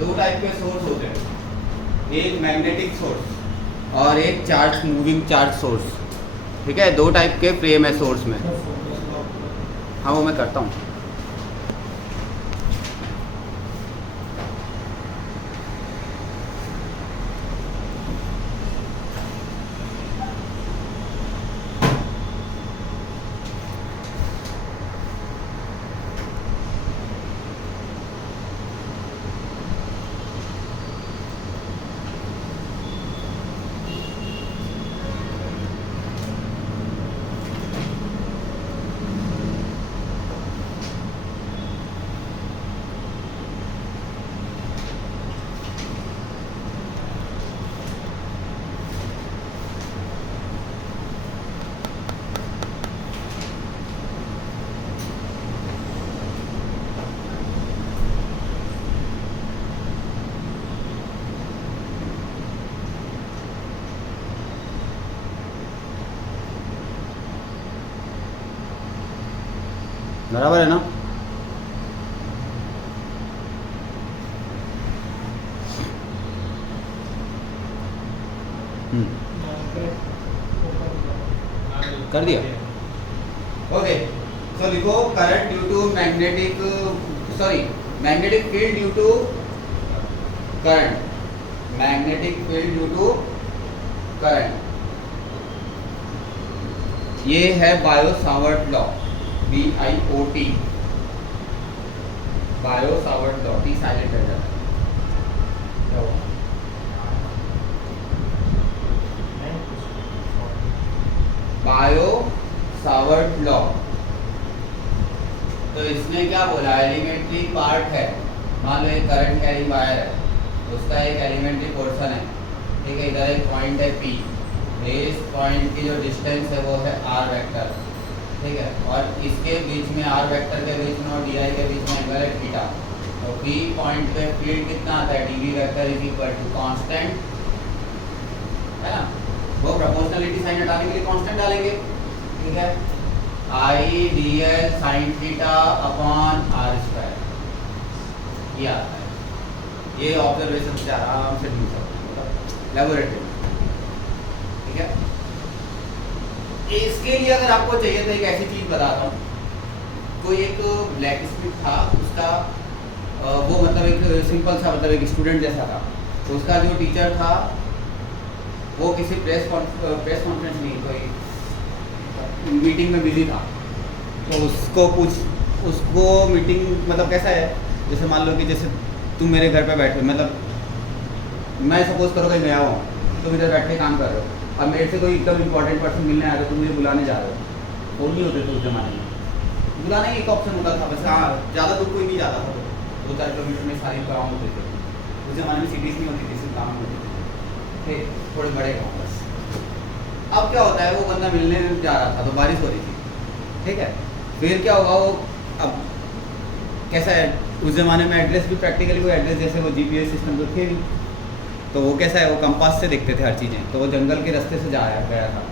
दो टाइप के सोर्स होते हैं, एक मैग्नेटिक सोर्स और एक चार्ज मूविंग चार्ज सोर्स। ठीक है, दो टाइप के फ्रेम है सोर्स में। हाँ वो मैं करता हूँ। बराबर है ना? कर दिया। ओके, सो लिखो current due to magnetic magnetic field due to current, magnetic field due to current. ये है Biot Savart law, BIOT, Biot Savart law. T silent है जाता है। Biot Savart law. तो इसने क्या बोला, एलिमेंट्री पार्ट है, मान लो एक करंट कैरिंग वायर है, उसका एक एलिमेंट्री पोर्शन है। ठीक है, इधर एक पॉइंट है P, इस पॉइंट की जो डिस्टेंस है वो है r वेक्टर। ठीक है, और इसके बीच में r वेक्टर के बीच में और di के बीच में एंगल है थीटा। तो P पॉइंट पे फील्ड कितना आता है, dv vector is equal to constant, है ना, वो प्रोपोर्शनलिटी साइन हटाने के लिए कांस्टेंट डालेंगे। ठीक है, I dl sin theta upon r square, ये आता है। ये ऑब्जर्वेशन से आराम से ढूंढ सकते हैं लेबोरेटरी। ठीक है, इसके लिए अगर आपको चाहिए तो एक ऐसी चीज बताता हूँ। कोई एक ब्लैक स्मिथ था, उसका वो मतलब एक सिंपल सा मतलब एक स्टूडेंट जैसा था। तो उसका जो टीचर था वो किसी प्रेस कॉन्फ्रेंस नहीं, कोई मीटिंग में बिजी था। तो उसको मीटिंग मतलब कैसा है, जैसे मान लो कि जैसे तुम मेरे घर पे बैठे, मतलब मैं सपोज करो कहीं गया हूँ, तुम इधर बैठ के काम कर रहे हो, अब मेरे से कोई एकदम इंपॉर्टेंट पर्सन मिलने आ रहे हो, तुम मुझे बुलाने जा रहे हो। फोन नहीं होते थे उस जमाने में, बुलाने एक ऑप्शन होता था बस। हाँ, ज़्यादा दूर कोई नहीं जाता था, 2-4 किलोमीटर में सारे गाँव होते थे। उस जमाने में सिटीज़ नहीं होती थी, सिर्फ गाँव होते थे, थोड़े बड़े गाँव बस। अब क्या होता है, वो बंदा मिलने जा रहा था तो बारिश हो रही थी। ठीक है, फिर क्या होगा, वो अब कैसा है, उस ज़माने में एड्रेस भी प्रैक्टिकली कोई एड्रेस जैसे वो GPS सिस्टम तो थे नहीं। तो वो कैसा है, वो कंपास से देखते थे हर चीज़ें। तो वो जंगल के रास्ते से गया था।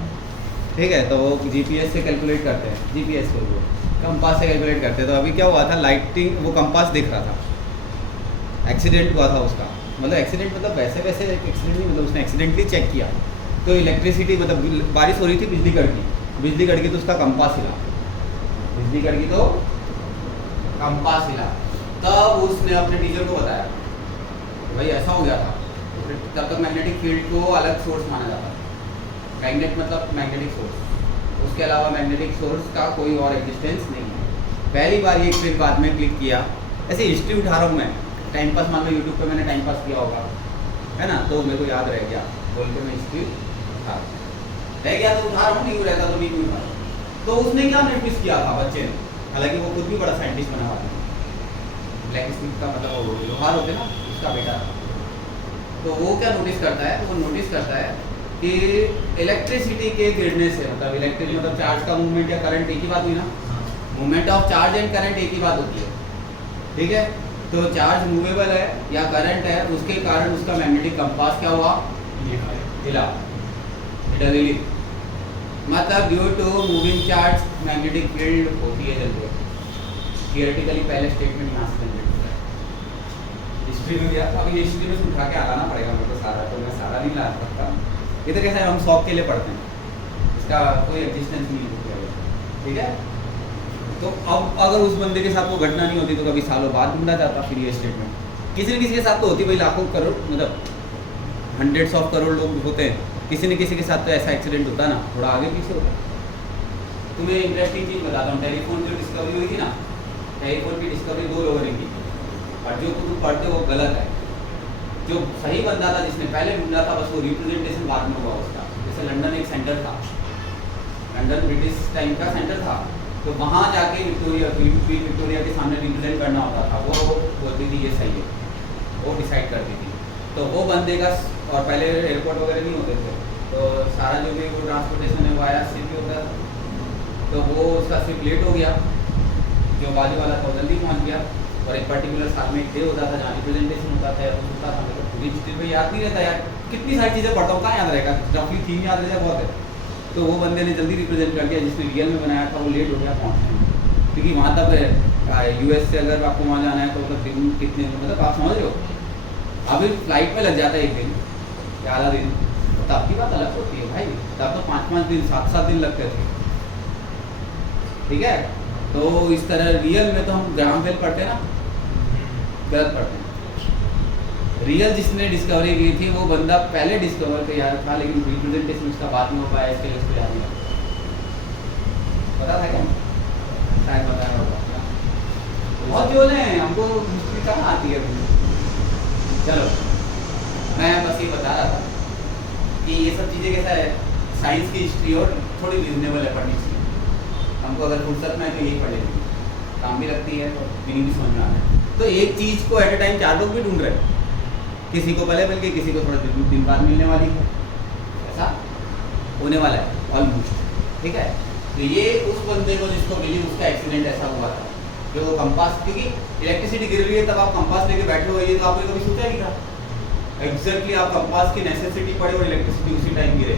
ठीक है, तो वो GPS से कैलकुलेट करते हैं, GPS को वो कंपास से कैलकुलेट करते हैं। तो अभी क्या हुआ था, लाइटिंग वो कंपास दिख रहा था, एक्सीडेंट हुआ था उसका। मतलब एक्सीडेंट मतलब वैसे एक्सीडेंट नहीं, मतलब उसने एक्सीडेंटली चेक किया। तो इलेक्ट्रिसिटी मतलब बारिश हो रही थी, बिजली कड़की तो उसका कंपास हिला, बिजली कड़की तो कंपास हिला। तब उसने अपने टीचर को बताया भाई ऐसा हो गया था। तब तक मैग्नेटिक फील्ड को अलग सोर्स माना जाता है, मैग्नेट मतलब मैग्नेटिक सोर्स, उसके अलावा मैग्नेटिक सोर्स का कोई और एग्जिस्टेंस नहीं है। पहली बार ये फिर बाद में क्लिक किया। ऐसे हिस्ट्री उठा रहा हूँ मैं, टाइम पास, मान लो यूट्यूब पे मैंने टाइम पास किया होगा, है ना, तो मेरे को याद रह गया बोल के मैं हिस्ट्री उठा रह गया, तो उठा रहा हूँ, नहीं रहता तो नहीं उठा। तो उसने क्या नोटिस किया था बच्चे ने, हालांकि वो खुद भी बड़ा साइंटिस्ट बना हुआ था, ब्लैक स्मिथ का मतलब वो लोहार होते ना, उसका बेटा। तो वो क्या नोटिस करता है, वो नोटिस करता है कि इलेक्ट्रिसिटी के गिरने से, मतलब इलेक्ट्रिक मतलब चार्ज का मूवमेंट या करंट एक ही बात हुई ना, movement of charge and current एक ही बात होती है। ठीक है, तो चार्ज मूवेबल है या करंट है, उसके कारण उसका मैग्नेटिक कंपास क्या हुआ, हिला, मतलब due to moving charge magnetic field होती है जनरेट। थियोरेटिकली पहले स्टेटमेंट यहाँ से जनरेट होता है, हिस्ट्री में दिया, तो अभी हिस्ट्री में से उठा के लाना पड़ेगा मेरे को सारा, तो मैं सारा नहीं ला सकता। ये तो कैसा है, हम शौक के लिए पढ़ते हैं, इसका कोई एग्जिस्टेंस नहीं है, ठीक है। तो अब अगर उस बंदे के साथ वो घटना नहीं होती तो कभी सालों बाद ढूंढा जाता फिर ये स्टेट में। किसी न किसी के साथ तो होती भाई, लाखों करोड़ मतलब हंड्रेड्स ऑफ करोड़ लोग होते हैं, किसी न किसी के साथ तो ऐसा एक्सीडेंट होता ना, थोड़ा आगे पीछे होता। तुम्हें इंटरेस्टिंग चीज़ बताता हूँ, टेलीफोन की डिस्कवरी हुई थी ना, टेलीफोन की डिस्कवरी 2 लोगों ने की, और जो तुम पढ़ते वो गलत है। जो सही बंदा था जिसने पहले ढूंढा था, बस वो रिप्रेजेंटेशन बाद में हुआ उसका। जैसे लंदन एक सेंटर था, लंदन ब्रिटिश टाइम का सेंटर था, तो वहाँ जाके विक्टोरिया के सामने रिप्रेजेंट करना होता था, वो बोलती थी ये सही है, वो डिसाइड करती थी। तो वो बंदे का, और पहले एयरपोर्ट वगैरह नहीं होते थे, तो सारा जो भी वो ट्रांसपोर्टेशन है वो आया सिप होता था। तो वो उसका सिप लेट हो गया, जो बाजू वाला था जल्दी पहुँच गया, और एक पर्टिकुलर साल में एक डे होता था जहाँ रिप्रेजेंटेशन होता था, होता था। मेरे को पूरी हिस्ट्री में याद नहीं रहता यार, कितनी सारी चीज़ें पढ़ता हूँ, कहाँ याद रहेगा, रफली थीम याद रहता बहुत है। तो वो बंदे ने जल्दी रिप्रेजेंट कर दिया, जिसने रियल में बनाया था वो लेट हो गया पहुँचने, क्योंकि वहाँ तक US से अगर आपको वहाँ जाना है तो मतलब दिन कितने, मतलब आप समझ रहे हो, अभी फ्लाइट में लग जाता है 1 दिन या आधा दिन, तो आपकी बात अलग होती है भाई, तब तो 5-5 दिन 7-7 दिन लगते थे, ठीक है। तो इस तरह रियल में तो हम ग्राम बेल पढ़ते हैं ना, गलत पढ़ते हैं। रियल जिसने डिस्कवरी की थी वो बंदा पहले डिस्कवर किया था, लेकिन रिप्रेजेंटेशन उसका बाद में हो पाया, इसके लिए उसको याद नहीं पता था क्या, शायद बताया होगा। बहुत जो है हमको हिस्ट्री कहाँ आती है अभी। चलो मैं बस ये बता रहा था कि ये सब चीज़ें कैसा है, साइंस की हिस्ट्री और थोड़ी रीजनेबल है पढ़नी चाहिए हमको, अगर फुर्सत में है तो यही पढ़ लेंगे, काम भी लगती है और मीनिंग भी समझ में आ रहा है। तो एक चीज़ को एट अ टाइम 4 लोग भी ढूंढ रहे हैं, किसी को पहले मिल गई, किसी को थोड़ा दिन बाद मिलने वाली है, ऐसा होने वाला है ऑलमोस्ट, ठीक है। तो ये उस बंदे को जिसको मिली उसका एक्सीडेंट ऐसा हुआ था, जो कंपास, क्योंकि इलेक्ट्रिसिटी गिर रही है तब आप कंपास लेके बैठे हो, ये तो आपने कभी सोचा ही था। एग्जैक्टली आप कंपास की नेसेसिटी पड़े और इलेक्ट्रिसिटी उसी टाइम गिरे,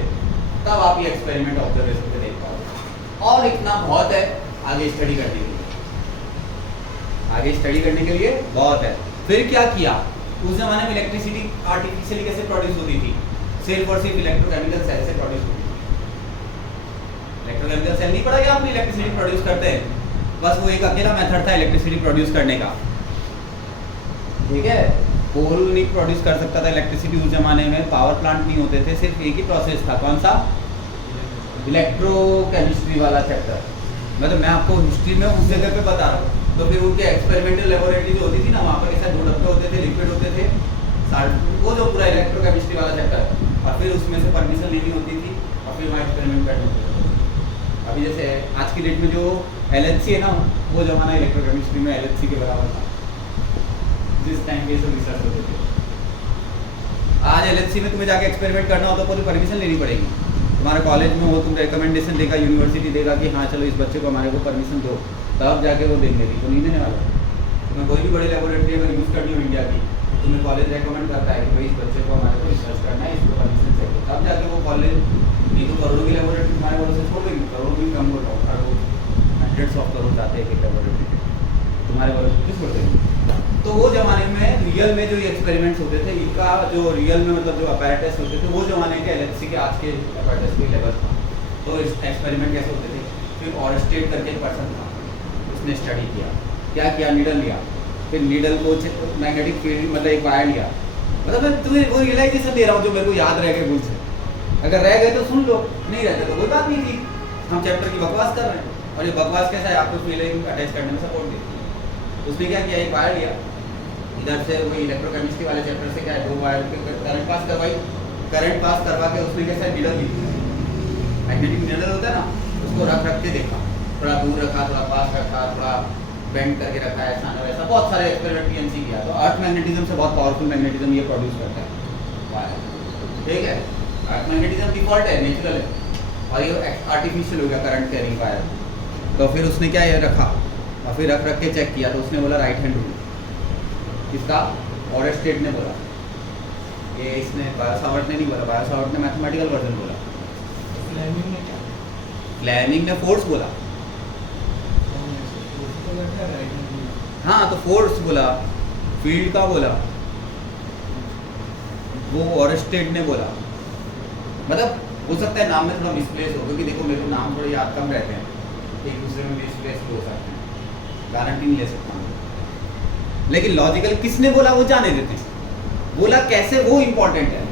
तब आप ये एक्सपेरिमेंट ऑब्जर्वेशन पे देख पाओगे। और इतना बहुत है आगे स्टडी करने के लिए, आगे स्टडी करने के लिए बहुत है। फिर क्या किया, उस जमाने में इलेक्ट्रिसिटी आर्टिफिशियली कैसे प्रोड्यूस होती थी, सिर्फ और सिर्फ इलेक्ट्रोकेमिकल सेल से प्रोड्यूस होती थी। इलेक्ट्रोकेमिकल सेल नहीं पढ़ा क्या आपने, इलेक्ट्रिसिटी प्रोड्यूस करते हैं, बस वो एक अकेला मेथड था इलेक्ट्रिसिटी प्रोड्यूस करने का, ठीक है। कोल नहीं प्रोड्यूस कर सकता था इलेक्ट्रिसिटी उस जमाने में, पावर प्लांट नहीं होते थे, सिर्फ एक ही प्रोसेस था, कौन सा, इलेक्ट्रोकेमिस्ट्री वाला चैप्टर। मतलब मैं आपको हिस्ट्री में उस जगह पे बता रहा हूँ। तो फिर उनके एक्सपेरिमेंटल लेबोरेटरी जो होती थी ना, वहाँ पर कैसा 2 डब्बे होते थे, लिक्विड होते थे, वो जो पूरा इलेक्ट्रोकेमिस्ट्री वाला चैप्टर, और फिर उसमें से परमिशन लेनी होती थी और फिर वहाँ एक्सपेरिमेंट करने होते थे। अभी जैसे आज की डेट में जो LHC है ना, वो जमाना इलेक्ट्रोकेमिस्ट्री में LHC के बराबर था, जिस टाइम पे सब रिसर्च होते थे। आज LHC में तुम्हें जाके एक्सपेरिमेंट करना हो तो पूरी परमिशन लेनी पड़ेगी, तुम्हारे कॉलेज में हो, तुम रिकमेंडेशन देगा, यूनिवर्सिटी देगा कि हाँ चलो इस बच्चे को हमारे को परमिशन दो, तब जाके वो देंगे, तो नहीं देने वाला। तुम्हें कोई भी बड़ी लेबोरेटरी अगर यूज़ करनी हो इंडिया की, तो तुम्हें कॉलेज रेकमेंड करता है कि भाई इस बच्चे को हमारे को रिसर्च करना है, इसको परमिशन चाहिए, तब जाके वो कॉलेज, नहीं तो करोड़ों की लेबोरेटरी तुम्हारे भरोसे छोड़ देंगे, करोड़ भी कम हो, हंड्रेड्स ऑफ करोड़ जाते हैं एक लेबोरेटरी के, तुम्हारे भरोसे क्यों छोड़ देंगे। तो वो ज़माने में रियल में जो ये एक्सपेरिमेंट्स होते थे, इनका जो रियल में मतलब जो अपैरेटस होते थे, वो ज़माने के LHC के आज के अपैरेटस के लेवल था। तो इस एक्सपेरिमेंट कैसे होते थे, फिर ऑरेस्टेट करके एक पर्सन था, उसने स्टडी किया, क्या किया, नीडल लिया, फिर नीडल को मैग्नेटिक फील्ड मतलब एक वायर लिया, मतलब मैं तुम्हें वो रियलाइजेशन दे रहा हूँ जो मेरे को याद रह गए भूल से, अगर रह गए तो सुन लो, नहीं रहते तो कोई बात नहीं थी, हम चैप्टर की बकवास कर रहे हैं, और ये बकवास कैसा है, आपको फीलिंग अटैच करने में सपोर्ट देती है। उसने क्या किया, एक वायर लिया, इधर से वही इलेक्ट्रोकेमिस्ट्री वाले चैप्टर से क्या है, 2 वायर के करंट पास करवाई, करंट पास करवा के उसने कैसा नीडल ली, मैग्नेटिक नीडल होता है ना, उसको रख के देखा, थोड़ा दूर रखा, थोड़ा पास रखा, थोड़ा बेंड करके रखा, ऐसा ना वैसा, बहुत सारे एक्सपेरिमेंट PNC किया। तो अर्थ मैग्नेटिज्म से बहुत पावरफुल मैग्नेटिज्म ये प्रोड्यूस करता है वायर, ठीक है। अर्थ मैग्नेटिज्म डिफॉल्ट है, नेचुरल है, और ये आर्टिफिशियल हो गया करंट कैरिंग वायर। तो फिर उसने क्या ये रखा और फिर रख के चेक किया, तो उसने बोला राइट हैंड रूल, इसका ऑरेस्टेट ने बोला, ये इसने बायोसावर्ट ने नहीं बोला, बायोसावर्ट ने मैथमेटिकल वर्जन बोला, फ्लेमिंग ने फोर्स बोला, हाँ तो फोर्स बोला, फील्ड का बोला, वो ऑरस्टेड ने बोला, मतलब हो सकता है नाम में थोड़ा मिसप्लेस हो, क्योंकि देखो मेरे को नाम थोड़े याद कम रहते हैं, एक दूसरे में मिसप्लेस हो सकते हैं, गारंटी नहीं ले सकता हूँ। लेकिन लॉजिकल किसने बोला वो जाने देते हैं, बोला कैसे वो इम्पोर्टेंट है।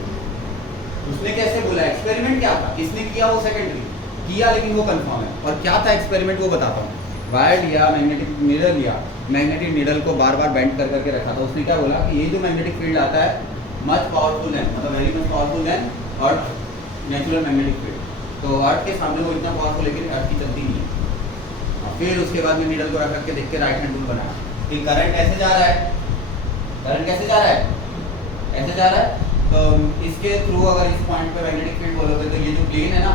उसने कैसे बोला, एक्सपेरिमेंट क्या था, किसने किया वो सेकेंडरी, किया लेकिन वो कंफर्म है। और क्या था एक्सपेरिमेंट वो बताता हूँ। वायर लिया, मैग्नेटिक मिरर लिया, मैग्नेटिक नीडल को बार बार बेंड कर करके रखा था। उसने क्या बोला कि ये जो मैग्नेटिक फील्ड आता है मच पावरफुल है, मतलब वेरी मच पावरफुल है और नेचुरल मैग्नेटिक फील्ड, तो अर्थ के सामने वो इतना पावरफुल है कि अर्थ की चलती नहीं है। और फिर उसके बाद में नीडल को रख के देख के राइट हैंड रूल बनाया कि करंट ऐसे जा रहा है, करंट कैसे जा रहा है, ऐसे जा रहा है, तो इसके थ्रू अगर इस पॉइंट पे मैग्नेटिक फील्ड बोलोगे तो ये जो प्लेन है ना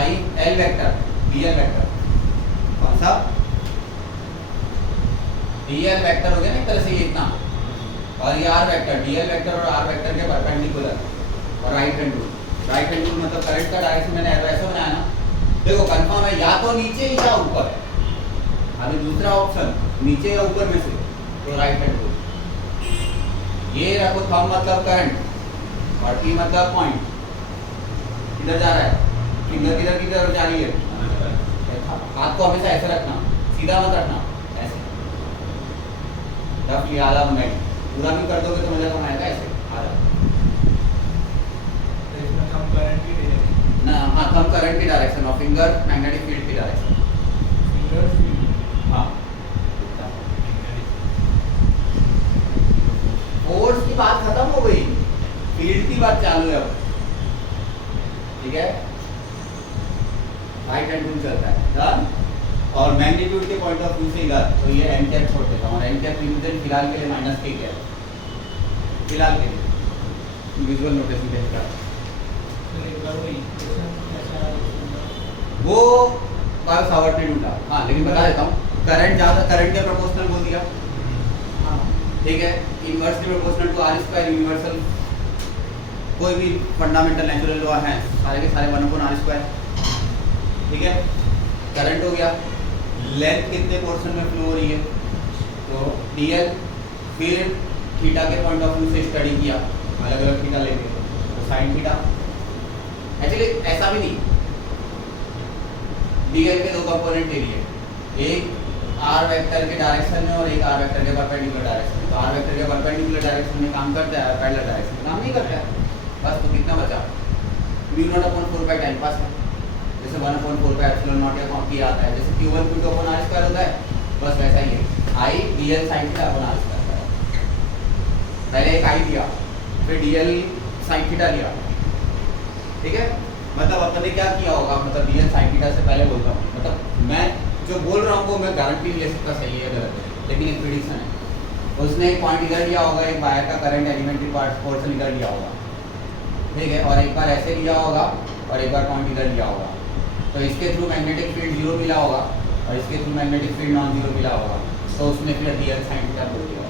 I L vector D L vector, कौन सा डी एल वेक्टर हो गया ना एक तरह से ये इतना, और ये R vector, D L vector और आर वेक्टर के परपेंडिकुलर, और right hand rule, right hand rule मतलब करंट का डायरेक्शन मैंने ऐसा बनाया ना, देखो कंफर्म है या तो नीचे या ऊपर है, अभी दूसरा ऑप्शन नीचे या ऊपर में से, तो राइट हैंड रूल। ये रखो थंब मतलब करंट और टी मतलब पॉइंट, किधर जा रहा है, फिंगर किधर की तरफ जा रही है, हाथ को हमेशा ऐसे रखना, सीधा मत रखना, ऐसे रफ लिया आधा मिनट, पूरा भी कर दोगे तो मजा कम आएगा, ऐसे आधा ना, हाँ थंब करंट की डायरेक्शन और फिंगर मैग्नेटिक फील्ड की डायरेक्शन, फिंगर फील्ड, हाँ फोर्स की बात खत्म हो गई, फील्ड की बात चालू है अब, ठीक है, राइट हैंड रूल चलता है डन। और मैग्नीट्यूड के पॉइंट ऑफ व्यू से इधर तो ये एन कैप छोड़ देता हूँ, एन कैप रिप्रेजेंट फिलहाल के लिए माइनस के क्या है, फिलहाल के लिए विजुअल नोटेशन के हिसाब वो बायो सावर्ट ने ढूंढा, हाँ लेकिन बता देता हूँ करंट ज़्यादा, करंट के प्रोपोर्शनल बोल दिया, ठीक है, inversely proportional to R square, universal कोई भी फंडामेंटल नेचुरल लॉ है सारे के सारे 1/r स्क्वायर, ठीक है, करंट हो गया, लेंथ कितने पोर्शन में फ्लो हो रही है, तो डीएल, फिर थीटा के पॉइंट ऑफ व्यू से स्टडी किया, अलग अलग थीटा लेंगे तो साइन थीटा, एक्चुअली ऐसा भी नहीं, डीएल के दो कंपोनेंट ले लिए, एक आर वेक्टर के डायरेक्शन में और एक आर वेक्टर के परपेंडिकुलर डायरेक्शन में, तो आर वेक्टर के परपेंडिकुलर डायरेक्शन में काम करता है, पैरेलल डायरेक्शन में काम नहीं करता है, बस तो कितना बचा, μ0/4 टाइम पास है, जैसे 1/4 एप्सिलॉन नॉट या कॉन्टी आता है, जैसे q1 q2 upon r square होता है, बस वैसा ही है, आई dl sin theta upon r square, पहले एक आई लिया, फिर dl sin थीटा लिया, ठीक है, मतलब अपने क्या किया होगा, मतलब dl sin थीटा से पहले बोलता हूँ, मतलब मैं जो बोल रहा हूँ वो मैं गारंटी नहीं ले सकता सही है गलत है, लेकिन एक प्रिडिक्शन है, उसने एक पॉइंट इधर लिया होगा, एक वायर का करंट एलिमेंट्री पोर्शन इधर लिया होगा, ठीक है, और एक बार ऐसे लिया होगा और एक बार पॉइंट इधर लिया होगा, तो इसके थ्रू मैग्नेटिक फील्ड 0 मिला होगा और इसके थ्रू मैग्नेटिक फील्ड नॉन 0 मिला होगा, तो उसने फिर dl sin थीटा बोल दिया।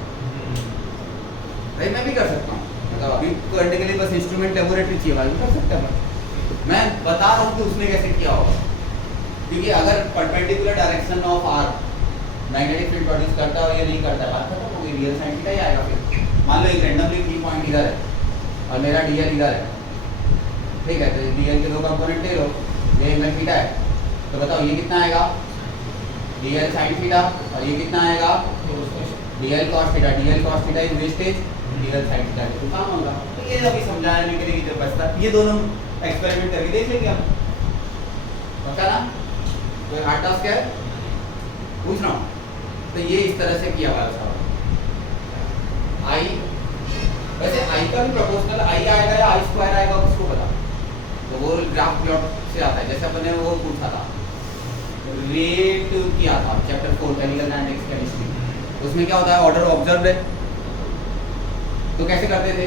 भाई मैं भी कर सकता हूँ, मतलब अभी करने के लिए बस इंस्ट्रूमेंट लेबोरेटरी चाहिए, भाई कर सकता है, मैं बता रहा हूँ कि उसने कैसे किया होगा, क्योंकि अगर perpendicular direction of R magnetic field produce करता है और ये नहीं करता है, बात खत्म हो गई, dl sin थीटा ही आएगा। फिर मान लो एक रैंडमली की पॉइंट इधर है और मेरा dl इधर है, ठीक है, तो dl के दो कंपोनेंट ले लो, ये एंगल थीटा है, तो बताओ ये कितना आएगा, dl sin थीटा, और ये कितना आएगा, dl cos theta, dl cos theta is wastage, dl sin theta तो काम होगा। तो ये अभी समझाने के लिए जब बचता, ये दोनों एक्सपेरिमेंट करके देख लेंगे हम, पता ना कोई हार्ड टास्क है, पूछ रहा हूँ। तो ये इस तरह से किया हुआ था, आई वैसे आई का भी प्रोपोर्शनल आई आएगा या आई स्क्वायर आएगा किसको पता, तो वो ग्राफ प्लॉट से आता है, जैसे अपने वो पूछा था रेट किया था चैप्टर 4 केमिकल डायनेमिक्स केमिस्ट्री, उसमें क्या होता है ऑर्डर ऑब्जर्व है, तो कैसे करते थे,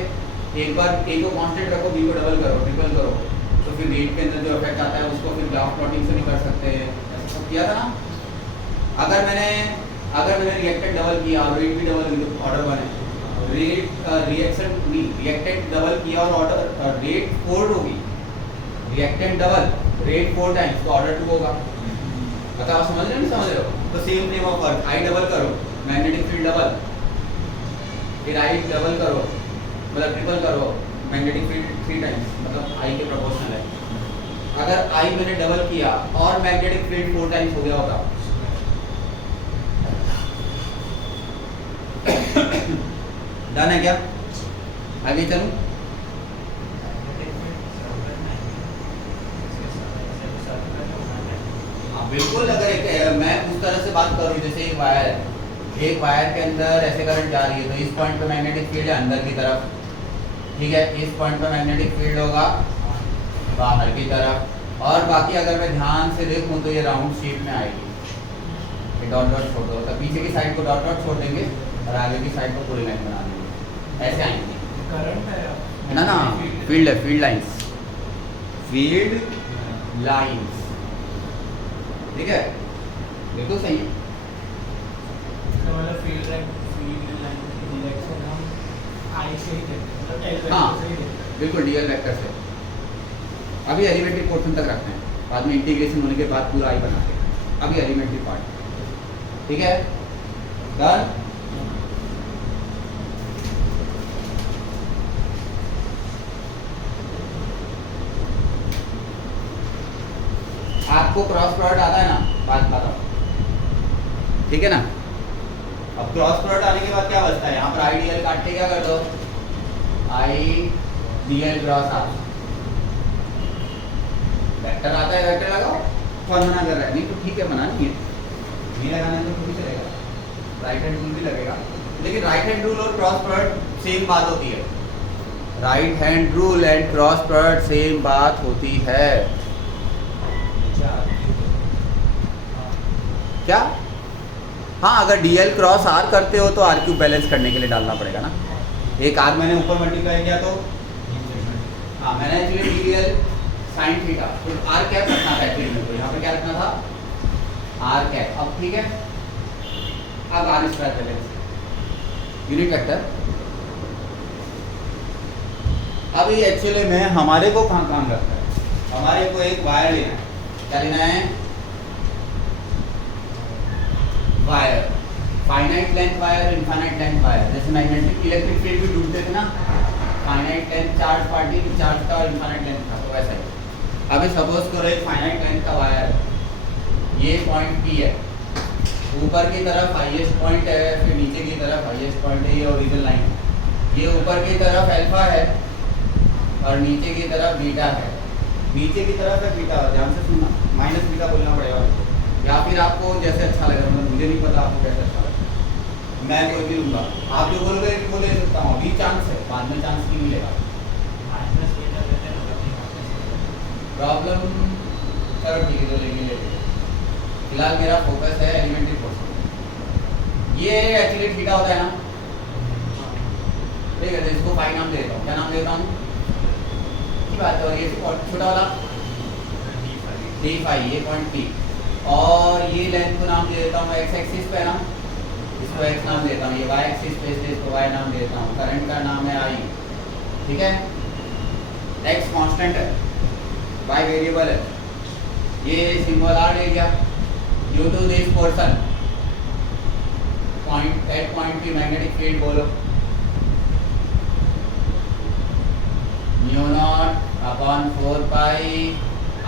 एक बार ए को कांस्टेंट रखो, बी को डबल करो, ट्रिपल करो, तो फिर रेट के अंदर जो इफेक्ट आता है उसको फिर ग्राफ प्लॉटिंग से भी कर सकते हैं, ऐसा सब किया था ना। अगर मैंने रिएक्टेड डबल किया और रेट भी डबल हुई तो ऑर्डर बने, रेट रिएक्शन नहीं रिएक्टेड डबल किया और ऑर्डर रेट 4 होगी, रिएक्टेंट डबल रेट 4 टाइम्स तो ऑर्डर 2 होगा, बताओ समझ रहे हो नहीं समझ रहे हो, तो same name of work, I double करो मैग्नेटिक फील्ड डबल, फिर आई डबल करो मतलब ट्रिपल करो मैग्नेटिक फील्ड 3 टाइम्स, मतलब आई के प्रोपोर्शनल है। अगर आई मैंने डबल किया और मैग्नेटिक फील्ड 4 टाइम्स हो गया होता, डन है क्या? आगे चलूं? हाँ बिल्कुल। अगर मैं उस तरह से बात करूँ, जैसे एक वायर है, एक वायर के अंदर ऐसे करंट जा रही है, तो इस पॉइंट पे मैग्नेटिक फील्ड है अंदर की तरफ, ठीक है। इस पॉइंट पे मैग्नेटिक फील्ड होगा बाहर की तरफ, और बाकी अगर मैं ध्यान से देखूं तो ये राउंड शेप में आएगी, ये डॉट डॉट छोड़ दो, तब पीछे की साइड को डॉट डॉट छोड़ देंगे और आगे की साइड को पूरी लाइन बना देंगे, ऐसे आएंगे। करंट है ना ना, फील्ड है, फील्ड लाइंस, फील्ड लाइंस, ठीक है, बिल्कुल सही है। मतलब फील्ड लाइन की डायरेक्शन हम आई से ही देते हैं, मतलब एल हाँ वेक्टर से ही देते हैं। बिल्कुल, डीएल वेक्टर से। अभी एलिमेंट्री पोर्शन तक रखते हैं, बाद में इंटीग्रेशन होने के बाद पूरा आई बना देंगे। अभी एलिमेंट्री पार्ट, ठीक है, डन। आपको क्रॉस प्रोडक्ट आता है ना, बात बताओ, ठीक है ना। अब क्रॉस प्रोडक्ट आने के बाद क्या बचता है, यहाँ पर आई डी एल काट के क्या कर दो, I D L cross R, vector आता है, वेक्टर लगाओ। कौन मना कर रहा है? नहीं तो ठीक है, मना नहीं है, नहीं लगाने तो भी चलेगा, राइट हैंड रूल भी लगेगा, लेकिन राइट हैंड रूल और क्रॉस प्रोडक्ट सेम बात होती है। Right hand rule and cross product same बात होती है। क्या? हाँ, अगर डी एल क्रॉस आर करते हो तो आर क्यूब बैलेंस करने के लिए डालना पड़ेगा ना। एक आर मैंने ऊपर मल्टीप्लाई किया तो हाँ, मैंने actually D L sine theta, तो आर कैप रखना था एक्चुअली मेरे को, यहाँ पे क्या रखना था, आर कैप। अब ठीक है, अब R square balance unit vector. अब ये एक्चुअली में हमारे को कहाँ काम करता है, हमारे को एक वायर लेना है, क्या लेना है, wire, finite length wire, infinite length wire. जैसे मैग्नेटिक इलेक्ट्रिक फील्ड भी ढूंढते थे ना, finite length charge particle charge का और इनफाइनाइट लेंथ का, तो वैसा ही। अभी सपोज करो एक फाइनाइट लेंथ का वायर, ये पॉइंट P है, ऊपर की तरफ हाईएस्ट पॉइंट है, फिर नीचे की तरफ हाईएस्ट पॉइंट है, ये ओरिजिनल लाइन है। ये ऊपर की तरफ अल्फा है और नीचे की तरफ बीटा है, नीचे की तरफ है बीटा, ध्यान से सुनना, माइनस बीटा बोलना पड़ेगा, या फिर आपको जैसे अच्छा लगे, मतलब मुझे नहीं पता आपको कैसे अच्छा लगे, मैं कोई भी लूँगा, आप जो बोलोगे वो ले सकता हूँ। अभी चांस है, बाद में चांस नहीं मिलेगा। प्रॉब्लम चलो ठीक है, तो लेंगे। फिलहाल मेरा फोकस है एलिमेंट्री पोर्शन। ये एक्चुअली थीटा होता है ना, ठीक है, तो इसको फाई नाम देता हूँ। क्या नाम देता हूँ की बात है, और ये छोटा वाला डी फाई, ये पॉइंट P, और ये लेंथ को नाम दे देता हूँ एक्स एक्सिस पे ना, इसको एक्स नाम देता हूँ, ये वाई एक्सिस पे इसको वाई नाम देता हूँ। करंट का नाम है आई, ठीक है, एक्स कांस्टेंट है, वाई वेरिएबल है, ये सिंबल आर ले गया due to this portion point at point की मैग्नेटिक फील्ड बोलो mu naught upon 4 pi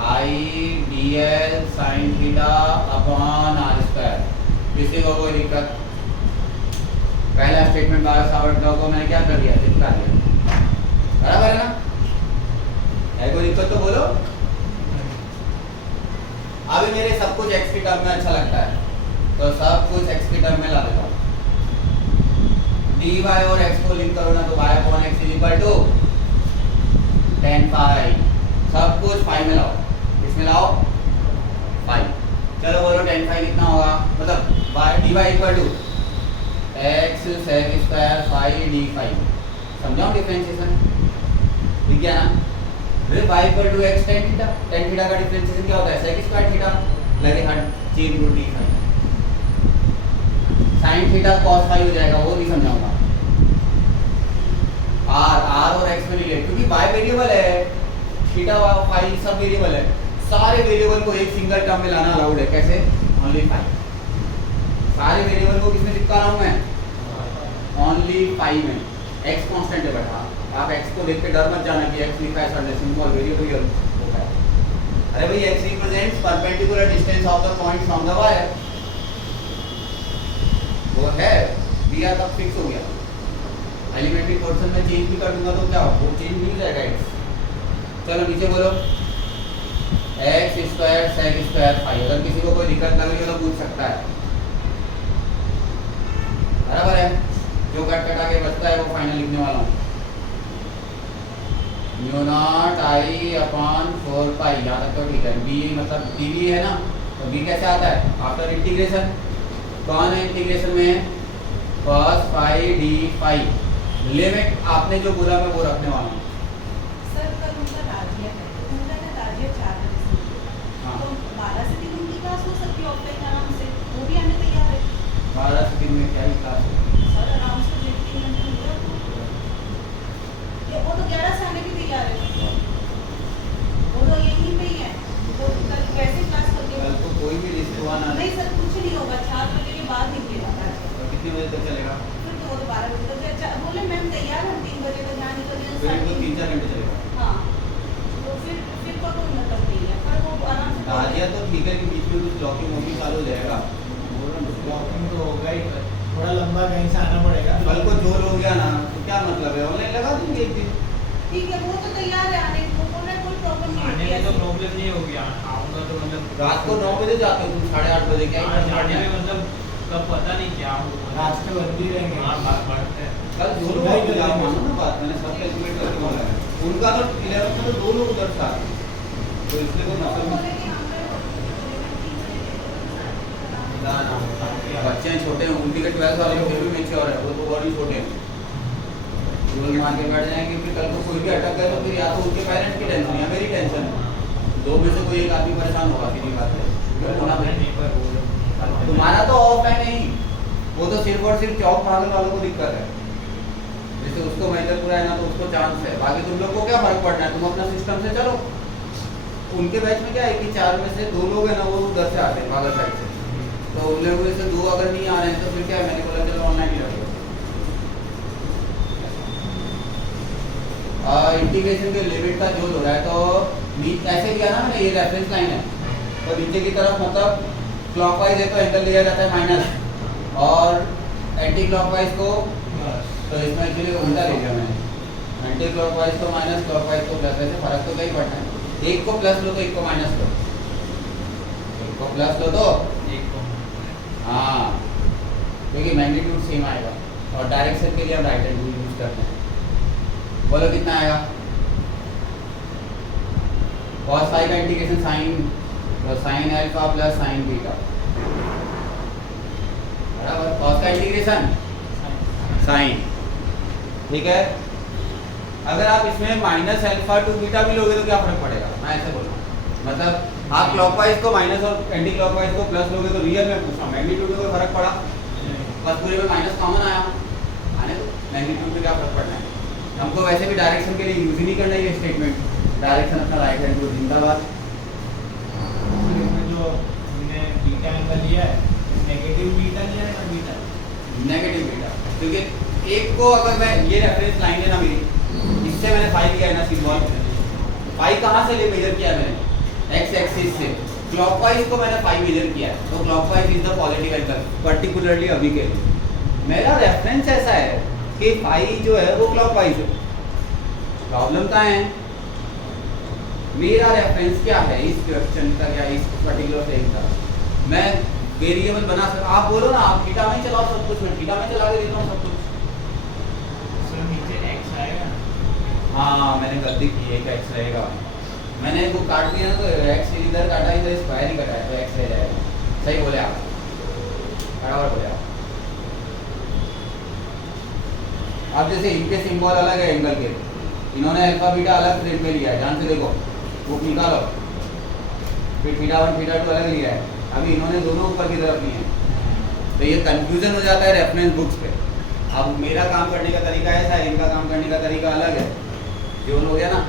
I D L sine theta upon R square. किसी को कोई दिक्कत? पहला स्टेटमेंट बायो-सावर्ट लॉ को मैंने क्या कर दिया, चिपका दिया, बराबर है ना? है कोई दिक्कत तो बोलो। अभी मेरे सब कुछ एक्स की टर्म में अच्छा लगता है, तो सब कुछ एक्स की टर्म में ला देता हूँ। डी वाई और एक्स को लिंक करो ना, तो Y upon X is equal to tan phi, सब कुछ फाई में लाओ, इसमें लाओ फाई। चलो बोलो tan फाई कितना होगा, मतलब Y D Y equal to X sec square phi D phi. समझाओ डिफरेंशिएशन, विज्ञान। फिर y equal to X tan theta, tan theta का डिफरेंशिएशन क्या होता है, सेक स्क्वायर थीटा, लगे हट change root D phi, sin theta cos phi हो जाएगा, वो नहीं समझाऊंगा। r और x में रिलेट, क्योंकि y वेरिएबल है, थीटा फाई सब वेरिएबल है, सारे वेरिएबल को एक सिंगल टर्म में लाना अलाउड है। कैसे? Only phi. सारे वेरिएबल को किसमें चिपका रहा हूं मैं? ओनली फाई में। x कांस्टेंट है बेटा, आप x को देख के डर मत जाना कि x लिखा है सर सिंबल वेरिएबल होता है। अरे भाई x represents perpendicular distance of the point from the wire, वो है दिया तब फिक्स हो गया। एलिमेंट्री पोर्शन में चेंज भी कर दूंगा तो क्या वो चेंज नहीं हो जाएगा x। चलो नीचे बोलो x square sec square phi. अगर किसी को कोई दिक्कत लग रही हो तो पूछ सकता है, बराबर है। जो कट कटा के बचता है वो फाइनल लिखने वाला हूँ, म्यू नॉट आई अपॉन 4 पाई। यहाँ तक तो ठीक है। बी मतलब डी बी है ना, तो बी कैसे आता है आफ्टर इंटीग्रेशन। कौन है इंटीग्रेशन में cos पाई डी पाई। लिमिट आपने जो बोला मैं वो रखने वाला हूँ। सर कल उनका ताजिया है, उनका ना ताजिया 4 बजे से, हाँ। तो 12 से दिन उनकी क्लास हो सकती है ऑफलाइन आराम से, वो भी आने तैयार है। 12 से दिन में क्या ही क्लास है? सर आराम से 2-3 घंटे मिल गया तो ये वो तो 11 से आने भी तैयार है, वो तो यहीं पे ही है। तो कल कैसे क्लास करके कल को कोई भी रिस्क हुआ ना, नहीं सर कुछ नहीं होगा, 4 बजे के बाद निकलेगा ताजिया। तो कितने बजे तक चलेगा? फिर तो वो तो 12 बजे तक। अच्छा बोले मैम तैयार है, 3 बजे तक यहाँ निकलिए। फिर वो 3-4 घंटे चलेगा। हाँ तो फिर का कोई मतलब नहीं है, पर वो आराम से ताजिया तो ठीक है कि बीच में कुछ ब्लॉकिंग वॉकिंग चालू हो जाएगा। वॉकिंग तो होगा ही, पर थोड़ा लंबा कहीं से आना पड़ेगा। कल को जोर हो गया ना तो क्या मतलब है, ऑनलाइन लगा दूंगी एक दिन। ठीक है, वो तो तैयार है आने को, बोल रहे कोई प्रॉब्लम नहीं आने होगी में तो ऐसे। प्रॉब्लम नहीं होगी, आऊँगा तो मतलब रात को 9 बजे जाते हो तुम, 8:30 बजे क्या ही फर्क जाने पड़ता में है? मतलब कब पता नहीं क्या होगा। रास्ते बंद ही रहेंगे। हाँ बढ़ते हैं। कल जो सुबह ही लोग कर आप लेंगे। मानो ना बात, मैंने सब कैलकुलेट करके बोला है। उनका तो 11 में तो 2 लोग उधर था, तो इसलिए कोई वो मतलब बोले नहीं। कि हम लोग ना ना बच्चे हैं छोटे हैं, उनके के 12 वाले फिर भी मेच्योर है, वो तो और भी छोटे हैं। वो मान के बैठ जाएंगे कि कल को कोई भी अटक गए तो फिर या तो उनके पेरेंट्स की टेंशन या मेरी टेंशन है। 2 में से कोई एक आदमी परेशान होगा, सीधी बात है। क्यों होना भाई? नहीं पर वो तुम्हारा तो ऑफलाइन नहीं, वो तो सिर्फ और सिर्फ चौक भागने वालों को दिक्कत है। जैसे उसको मैटरपुरा है ना तो उसको चांस है, बाकी तुम लोग को क्या फर्क पड़ना है, तुम अपना सिस्टम से चलो। उनके बैच में क्या है कि 4 में से 2 लोग है ना वो उधर से आते हैं भागल साइड से, तो उन लोगों में से 2 अगर नहीं आ रहे हैं तो फिर क्या है, मैंने बोला चलो ऑनलाइन ही रखो। इंटीग्रेशन के लिमिट का जो हो रहा है तो ऐसे दिया ना मैंने, ये रेफरेंस लाइन है तो नीचे की तरफ मतलब क्लॉकवाइज है तो एंगल लिया जाता है माइनस, और एंटी क्लॉकवाइज को तो इसमें एक्चुअली उल्टा ले लिया मैंने। एंटी क्लॉकवाइज को माइनस, क्लॉकवाइज को प्लस, ऐसे फर्क तो कहीं पड़ना है। एक को प्लस लो तो एक को माइनस लो, एक को प्लस लो तो एक को हाँ, क्योंकि मैग्नीट्यूड सेम आएगा। और डायरेक्शन के लिए हम राइट हैंड रूल यूज करते हैं। बोलो कितना आएगा? cos फाई का इंटीग्रेशन साइन, तो sine alpha plus sign beta, बराबर cos का इंटीग्रेशन साइन। ठीक है, अगर आप इसमें माइनस अल्फा टू बीटा भी लोगे तो क्या फर्क पड़ेगा, मैं ऐसे बोल रहा हूँ। मतलब आप क्लॉकवाइज को माइनस और एंटी क्लॉकवाइज को प्लस लोगे तो रियल में पूछ रहा हूँ, मैग्नीट्यूड में कोई फर्क पड़ा? बस पूरे में माइनस कॉमन आया, आने दो, मैग्नीट्यूड में क्या फर्क पड़ना है। हमको वैसे भी डायरेक्शन के लिए यूज ही नहीं करना ये स्टेटमेंट, डायरेक्शन अपना राइट हैंड रूल जिंदाबाद। इसमें जो हमने बीटा एंगल लिया है, नेगेटिव बीटा लिया है ना, बीटा नेगेटिव बीटा, क्योंकि एक को अगर मैं ये रेफरेंस लाइन है ना मेरी, इससे मैंने फाई लिया है ना सिंबल, फाई कहाँ से ले मेजर किया मैंने, एक्स एक्सिस से। क्लॉकवाइज को मैंने फाई मेजर किया है, तो clockwise is the positive angle particularly अभी के लिए। मेरा रेफरेंस ऐसा है कि फाई जो है वो क्लॉकवाइज है। प्रॉब्लम कहाँ है, मेरा रेफरेंस क्या है इस क्वेश्चन का या इस पर्टिकुलर फ्रेम का, मैं वेरिएबल बना सकता। आप बोलो ना, आप थीटा में चलाओ सब कुछ, मैं थीटा में चला के देता हूँ सब कुछ। इसमें नीचे एक्स आएगा। हाँ मैंने गलती की, एक एक्स रहेगा। मैंने वो काट दिया ना तो एक्स इधर काटा, इधर स्क्वायर ही कटा है तो एक्स रह जाएगा। सही बोले आप, बराबर बोले आप। अब जैसे इनके सिंबल अलग है एंगल के, इन्होंने अल्फा बीटा अलग फ्रेम में लिया है, ध्यान से देखो, वो निकालो। फिर थीटा 1 थीटा 2 अलग लिया है, अभी इन्होंने दोनों ऊपर की तरफ लिए हैं, तो ये कंफ्यूजन हो जाता है रेफरेंस बुक्स पे। अब मेरा काम करने का तरीका ऐसा है, इनका काम करने का तरीका अलग है। जोन हो गया ना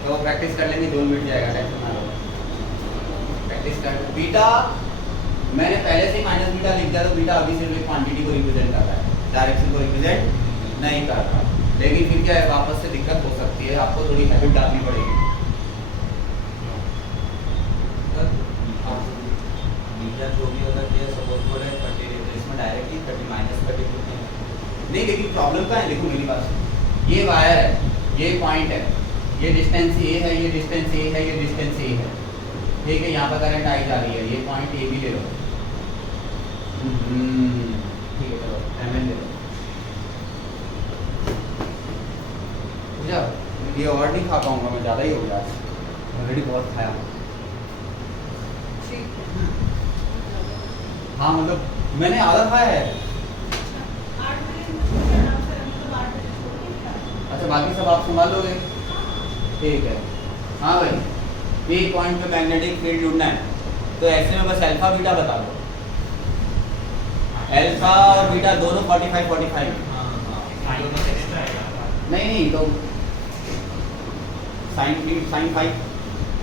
तो प्रैक्टिस कर लेंगे, जोन मिट जाएगा, टेंशन ना लो, प्रैक्टिस कर। बीटा मैंने पहले से माइनस बीटा लिख दिया, तो बीटा अभी सिर्फ एक क्वांटिटी को रिप्रेजेंट कर रहा है, डायरेक्शन को रिप्रेजेंट नहीं कर रहा। लेकिन फिर क्या है, वापस से दिक्कत हो सकती है, आपको थोड़ी हैबिट डालनी पड़ेगी। बीटा जो भी अगर ये सपोज बोले 30 इसमें डायरेक्टली 30 माइनस 30 नहीं, लेकिन प्रॉब्लम क्या है, देखो मेरी बात सुनो। ये वायर है, ये पॉइंट है, ये डिस्टेंस ए है, ये डिस्टेंस ए है, ये डिस्टेंस ए है, ठीक है। यहाँ पर करंट आई जा रही है, ये पॉइंट ए भी ले लो, ठीक है, चलो एम एन ले लो। बुझा? ये और नहीं खा पाऊंगा मैं, ज़्यादा ही हो गया, ऑलरेडी बहुत खाया। ठीक है। हाँ मतलब मैंने आधा खाया है। 8 बजे आराम से मतलब 8 बजे छोड़ के निकाल। अच्छा, बाकी सब आप संभाल लोगे, ठीक है। हाँ भाई, एक पॉइंट पे मैग्नेटिक फील्ड ढूंढना है, तो ऐसे में बस अल्फा बीटा बता दो। अल्फा और बीटा दोनों 45 नहीं तो साइन फाइव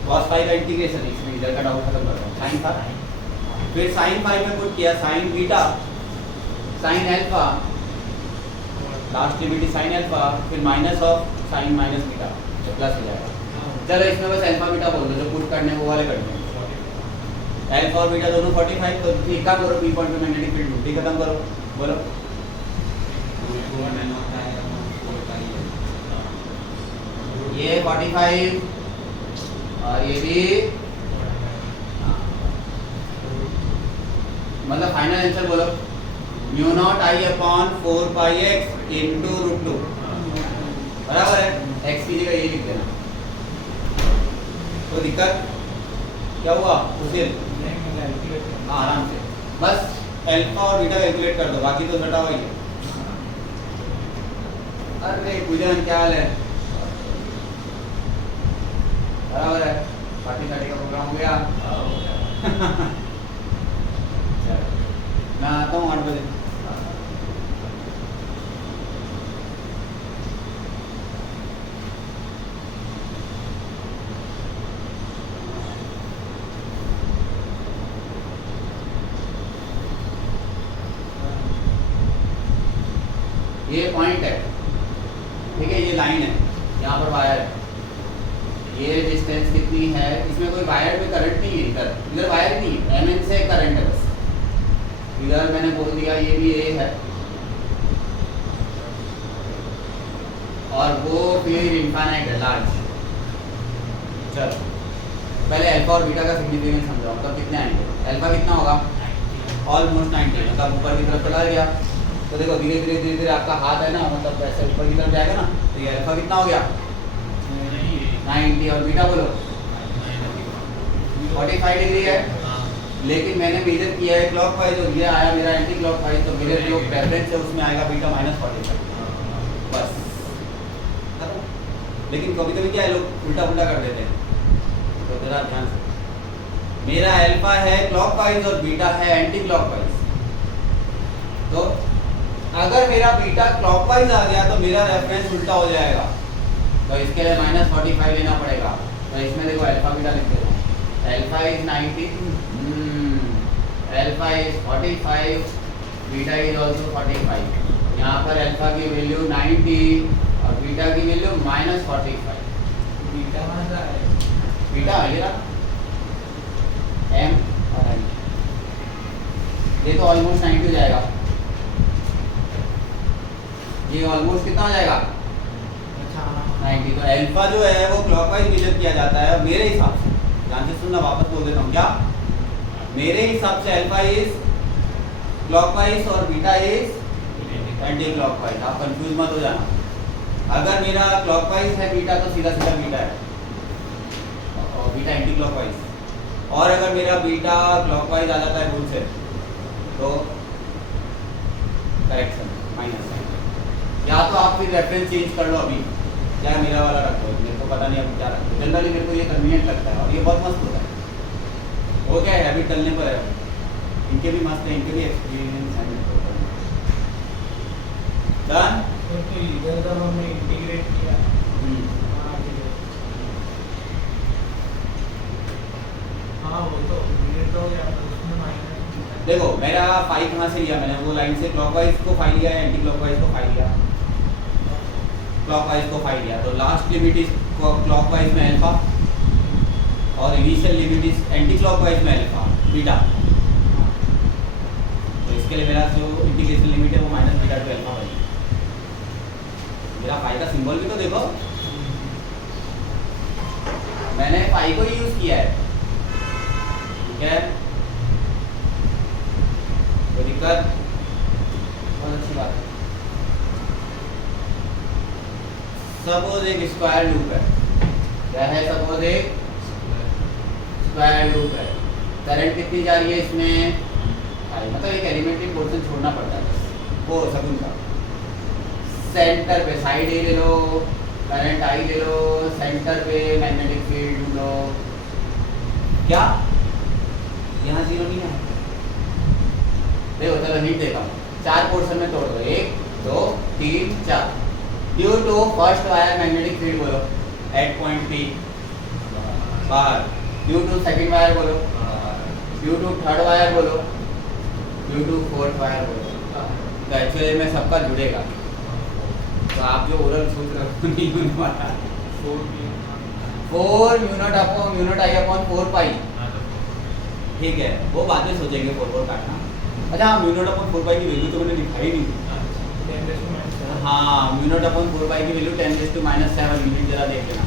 कॉस फाइव का इंटीग्रेशन, इसमें इधर का डाउट खत्म करता हूँ। साइन था, फिर साइन फाइव में पुट किया sine beta sine alpha, last limit sine alpha, फिर minus of sine minus beta, तो प्लस हो जाएगा। चलो इसमें बस अल्फा बीटा बोल दो, जो पुट करने वो वाले करने। अल्फा और बीटा दोनों 45, तो एक काम करो, पी पॉइंट पे मैग्नेटिक फील्ड ढूंढी खत्म करो, बोलो। ये 45 और ये भी, मतलब फाइनल आंसर बोलो, mu naught I upon 4 pi x into root 2, बराबर है। एक्स की जगह ये लिख देना, कोई दिक्कत? क्या हुआ उसे? हाँ आराम से, बस अल्फा और बीटा कैलकुलेट कर दो, बाकी तो घटा हुआ ही है। अरे पूजन क्या हाल है? बराबर है, पार्टी शार्टी का प्रोग्राम हो गया। मैं आता हूँ 8 बजे। ये पॉइंट है, ठीक है, ये लाइन है, यहाँ पर वायर है, ये डिस्टेंस कितनी है, इसमें कोई वायर में करंट नहीं है, इधर वायर नहीं है, एम एन से करंट है बस। इधर मैंने बोल दिया ये भी ए है, और वो फिर इनफाइनाइट है, लार्ज। चलो पहले अल्फा और बीटा का सिग्निफिकेंस समझाओ, मतलब कितने आएंगे। अल्फा कितना होगा? ऑलमोस्ट 90, मतलब ऊपर की तरफ चला गया। तो देखो धीरे धीरे धीरे धीरे आपका हाथ है ना, मतलब ऐसे ऊपर की तरफ जाएगा ना, तो ये अल्फा कितना हो गया? 90, और बीटा बोलो 45 डिग्री है। लेकिन मैंने मेजर किया है क्लॉकवाइज, और ये आया मेरा एंटी क्लॉकवाइज, तो मेरे जो प्रेफरेंस है उसमें आएगा बीटा -45, बस। लेकिन कभी कभी क्या है, लोग उल्टा उल्टा कर देते हैं, तो जरा ध्यान से। मेरा अल्फा है क्लॉकवाइज और बीटा है एंटी क्लॉकवाइज, तो अगर मेरा बीटा क्लॉकवाइज आ गया तो मेरा रेफरेंस उल्टा हो जाएगा, तो इसके लिए -45 लेना पड़ेगा। तो इसमें देखो अल्फा बीटा लिख देता हूँ, alpha is 90, alpha is 45, beta is also 45। यहाँ पर अल्फा की वैल्यू 90 और बीटा की वैल्यू -45। बीटा ये रहा एम और एन, ये तो ऑलमोस्ट 90 हो जाएगा, ये ऑलमोस्ट कितना हो जाएगा? 90। तो अल्फा जो है वो क्लॉकवाइज मेजर किया जाता है, मेरे हिसाब से, ध्यान से सुनना, वापस बोल देता हूँ, क्या मेरे हिसाब से अल्फा इज क्लॉकवाइज और बीटा इज एंटी क्लॉकवाइज। आप कंफ्यूज मत हो जाना। अगर मेरा क्लॉकवाइज है बीटा तो सीधा सीधा बीटा है, और बीटा एंटी क्लॉकवाइज। और अगर मेरा बीटा क्लॉकवाइज आ जाता है रूल से, तो करेक्शन माइनस है। या तो आप फिर रेफरेंस चेंज कर लो, अभी क्या मेरा वाला रखो, मेरे को पता नहीं अब क्या रखो, जनरली मेरे को ये कन्वीनियंट लगता है और ये बहुत मस्त होता है। वो क्या है, हैबिट डलने पर है, इनके भी मस्त है, इनके भी एक्सपीरियंस है। डन। तो इधर जब हमने इंटीग्रेट किया, हाँ वो तो इंटीग्रेट हो गया, उसमें माइनस। देखो मेरा फाई कहाँ से लिया मैंने, वो लाइन से क्लॉकवाइज को फाई लिया है, एंटी क्लॉकवाइज को फाई लिया, क्लॉकवाइज को फाइंड किया, तो लास्ट लिमिट इज क्लॉकवाइज में अल्फा और initial limit is anti clockwise में अल्फा बीटा। तो इसके लिए मेरा जो इंटीग्रेशन लिमिट है वो माइनस बीटा टू अल्फा बनेगी। मेरा फाई का सिंबल भी तो देखो, मैंने फाई को ही यूज किया है, ठीक है, कोई दिक्कत? बहुत अच्छी बात है। सपोज एक स्क्वायर लूप है, क्या है? सपोज एक स्क्वायर लूप है, करंट कितनी जा रही है इसमें? मतलब एक एलिमेंट्री पोर्शन छोड़ना पड़ता है वो सगुन का। सेंटर पे साइड ए ले लो, करंट आई ले लो, सेंटर पे मैग्नेटिक फील्ड ढूंढो। क्या यहाँ जीरो नहीं है? देखो चलो हिंट देता हूँ, 4 पोर्शन में तोड़ दो, 1 2 3 4। Due to first wire magnetic field बोलो एट पॉइंट पी बाहर, ड्यू टू सेकंड वायर बोलो, ड्यू टू थर्ड वायर बोलो, ड्यू टू फोर्थ वायर बोलो। तो एक्चुअली में सबका जुड़ेगा, तो आप जो ओरल सोच रहे हो नहीं होने वाला। 4 mu naught upon mu naught I upon 4 pi, ठीक है, वो बाद में सोचेंगे 4 काटना। अच्छा हाँ, म्यू नॉट अपॉन 4 पाई की वैल्यू तो मैंने दिखाई नहीं थी। हाँ, म्यू नॉट अपॉन 4 पाई की वैल्यू 10⁻⁷ यूनिट, जरा देख लेना,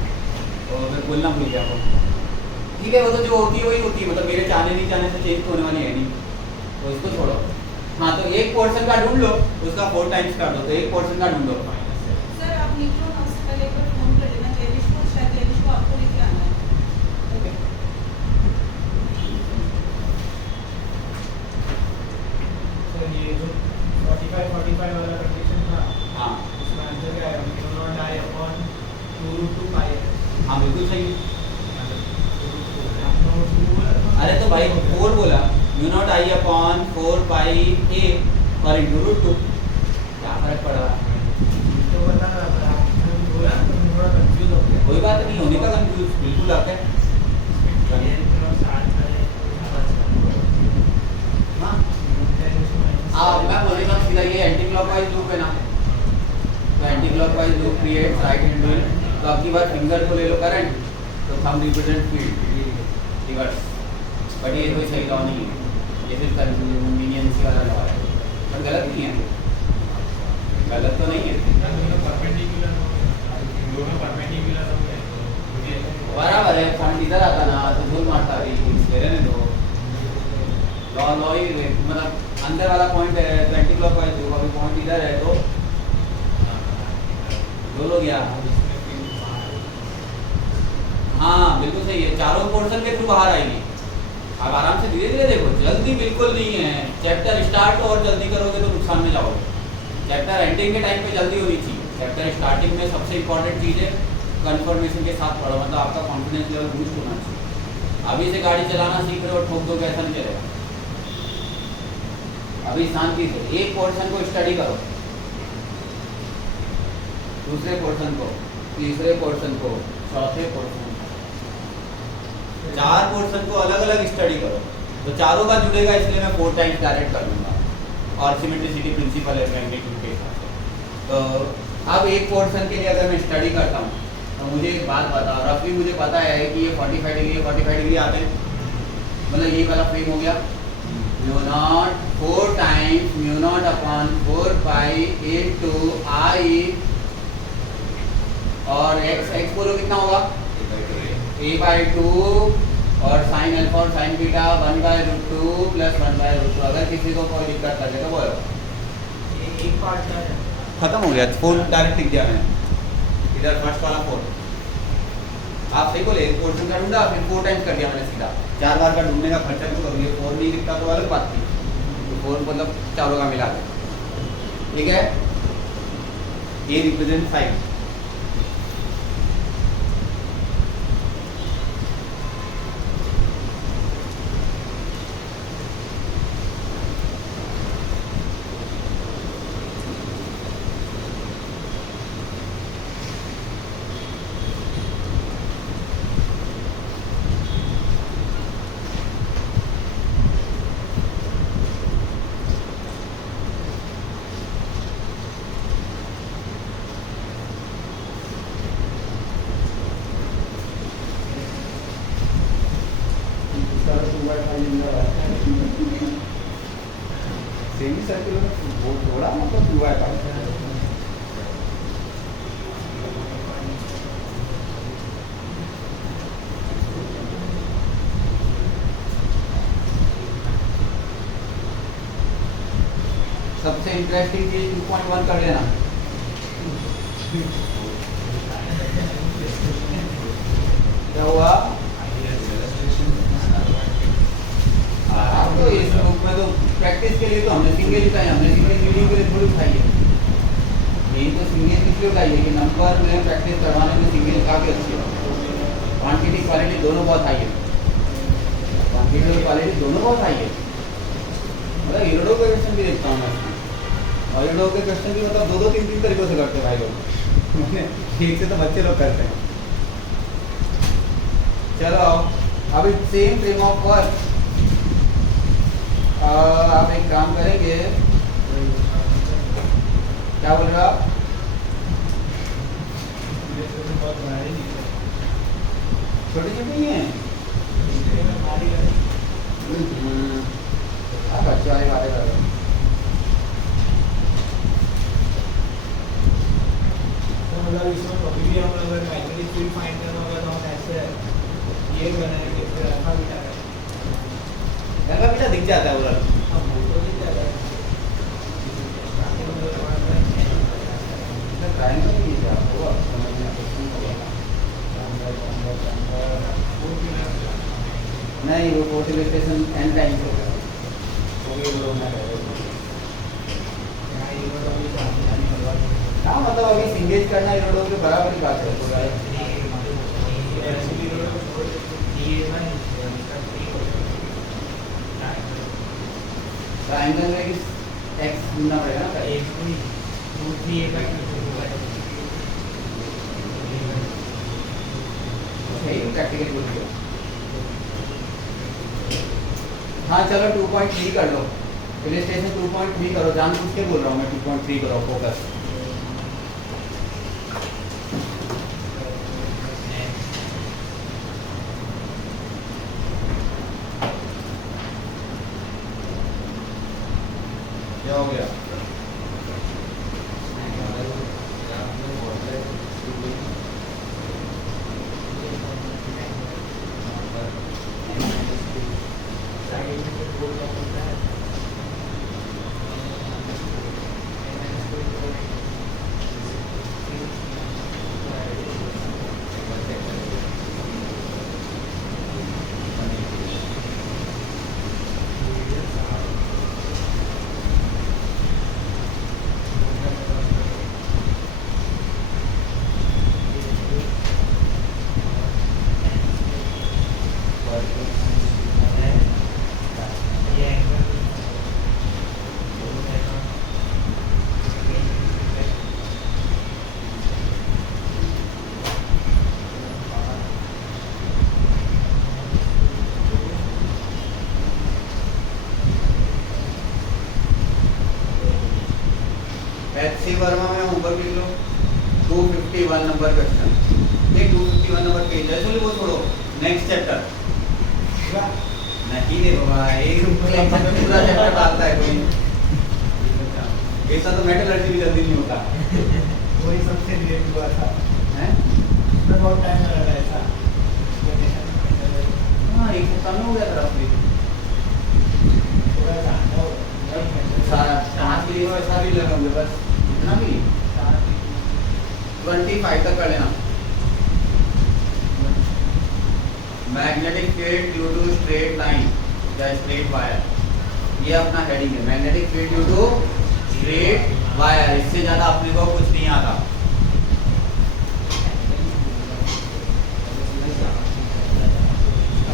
तो मैं बोलना भूल गया वो। ठीक है, वो तो जो होती है वही होती है, मतलब मेरे चाहने नहीं चाहने से चेंज होने वाली है नहीं, तो इसको छोड़ो। हाँ, तो एक पोर्शन का ढूंढ लो, उसका 4 टाइम्स कर दो, तो एक पोर्शन का ढूंढो। सर आप निकलो ना, उससे पहले एक बार फोन कर देना, तेलिश को शायद तेलिश को आपको लेके आना है। ओके, तो ये जो 45 वाला कंडीशन था, हाँ उसका आंसर क्या है? म्यू नॉट आई अपॉन 2√2 पाई है। हाँ बिल्कुल सही। अरे तो भाई 4 बोला, म्यू नॉट आई अपॉन 4 पाई ए और इंटू रूट 2, क्या फर्क पड़ रहा है? तो बता रहा था आपने बोला तो मैं थोड़ा कंफ्यूज हो गया। कोई बात नहीं, होने का कंफ्यूज बिल्कुल आपके। ये थोड़ा साथ में हाँ मैं बोल रहा हूँ सीधा, ये एंटी क्लॉकवाइज लूप है ना, तो anti clockwise loop create right hand rule. तो आपकी बार फिंगर को ले लो करंट, तो thumb represent field reverse, but ये कोई सही लॉ नहीं है, ये सिर्फ कन्वीनियंस वाला लॉ है, बट गलत नहीं है, गलत तो नहीं है। दोनों परपेंडिकुलर हो गए तो बराबर है, पॉइंट इधर आता ना तो धूल मारता रही, इसलिए रहने दो। लॉ ही मतलब अंदर वाला पॉइंट है, तो एंटी क्लॉकवाइज होगा, अभी पॉइंट इधर है तो धूल हो गया। हाँ बिल्कुल सही है, चारों पोर्शन के थ्रू बाहर आएगी। आप आराम से धीरे धीरे देखो, जल्दी बिल्कुल नहीं है। चैप्टर स्टार्ट और जल्दी करोगे तो नुकसान में जाओगे। चैप्टर एंडिंग के टाइम पे जल्दी होनी चाहिए। चैप्टर स्टार्टिंग में सबसे इंपॉर्टेंट चीज़ है कन्फर्मेशन के साथ पढ़ो, मतलब आपका कॉन्फिडेंस लेवल बूस्ट होना चाहिए। अभी से गाड़ी चलाना सीख रहे हो, ठोक दो, कैसा नहीं चलेगा। अभी शांति से एक पोर्शन को स्टडी करो, दूसरे पोर्शन को, तीसरे पोर्शन को, चौथे पोर्शन को, 4 पोर्शन को अलग अलग स्टडी करो, तो चारों का जुड़ेगा, इसलिए मैं 4 टाइम्स डायरेक्ट कर दूंगा। और सिमेट्रिसिटी प्रिंसिपल है मैग्नीट्यूड के हिसाब से। तो अब एक पोर्शन के लिए अगर मैं स्टडी करता हूँ तो मुझे एक बात बताओ, रफली मुझे पता है कि ये 45 डिग्री 45 डिग्री आते हैं, मतलब यही वाला फ्रेम हो गया। Mu naught 4 times mu naught upon 4 pi into I, और x बोलो कितना होगा? a/2 और साइन अल्फा और साइन बीटा 1/√2 प्लस 1/√2। अगर किसी को कोई दिक्कत लगे तो बोलो। एक पार्ट का है, खत्म हो गया, 4 डायरेक्ट लिख दिया मैंने इधर, फर्स्ट वाला 4। आप सही बोले, एक पोर्शन का ढूंढा, फिर 4 टाइम्स कर दिया मैंने सीधा। 4 बार का ढूंढने का खर्चा क्यों करूँ? ये 4 नहीं दिखता तो अलग बात थी, तो 4 मतलब चारों का मिला के, ठीक है। ए रिप्रेजेंट 5, सेमी सर्कुलर वो थोड़ा मतलब हुआ है सबसे इंटरेस्टिंग चीज 2.1 कर लेना। क्या हुआ? तो इस बुक में तो प्रैक्टिस के लिए तो हमने सिंगल उठाई, हमने सिंगल रीडिंग के लिए थोड़ी उठाई है। यही तो सिंगल इसलिए उठाई है कि नंबर में प्रैक्टिस करवाने में सिंगल काफ़ी अच्छी है। क्वांटिटी क्वालिटी दोनों बहुत हाई है, क्वांटिटी और क्वालिटी दोनों बहुत हाई है। मतलब यूरोडो के क्वेश्चन भी देखता हूँ मैं, और यूरोडो के क्वेश्चन भी मतलब दो तीन तरीकों से करते हैं भाई लोग। एक से तो बच्चे लोग करते हैं। चलो अभी सेम फ्रेम ऑफ वर्क आप एक काम करेंगे। क्या बोल रहे हो आप? छोटी छोटी है आप बच्चे वाली बातें कर रहे हो। तो मतलब इसमें कभी भी हम अगर मैग्नेटिक फील्ड फाइंड करना होगा तो हम ऐसे ये बनाएंगे, फिर अल्फा बीटा करेंगे। अल्फा बीटा दिख जाता है उधर। अब वो तो दिख जाता है। ट्रायंगल ही है वो अब समझ में क्वेश्चन होगा। नहीं वो फोर्थ इलस्ट्रेशन एन टाइम्स होगा, वो भी लोग ना करेंगे। हाँ मतलब अभी सिंगेज करना यूरोडो के बराबर ही बात है। ट्रायंगल में एक्स ढूंढना पड़ेगा ना पहले। सही प्रैक्टिकल बोल दिया। हाँ चलो 2.3 कर लो, इलस्ट्रेशन 2.3 करो। जानबूझ के बोल रहा हूँ मैं 2.3 करो, फोकस। क्या हो गया? एच.सी. वर्मा में ऊपर लिख लो 251 नंबर क्वेश्चन। ये 251 नंबर पेज है। चलो वो छोड़ो, नेक्स्ट चैप्टर। नहीं रे बाबा, एक लेक्चर में पूरा चैप्टर डालता है कोई। ऐसा तो मेटलर्जी भी जल्दी नहीं होता। वही सबसे रिलेट हुआ था, हैं? मैं बहुत टाइम लगा ऐसा। हाँ एक तो कम हो गया था अपनी। थोड़ा सा सारा 5 के लिए ऐसा भी लगाऊंगे बस इतना भी 25 तक कर लेना। Magnetic field due to straight line या स्ट्रेट वायर, ये अपना हेडिंग है। Magnetic field due to straight wire, इससे ज्यादा अपने को कुछ नहीं आता।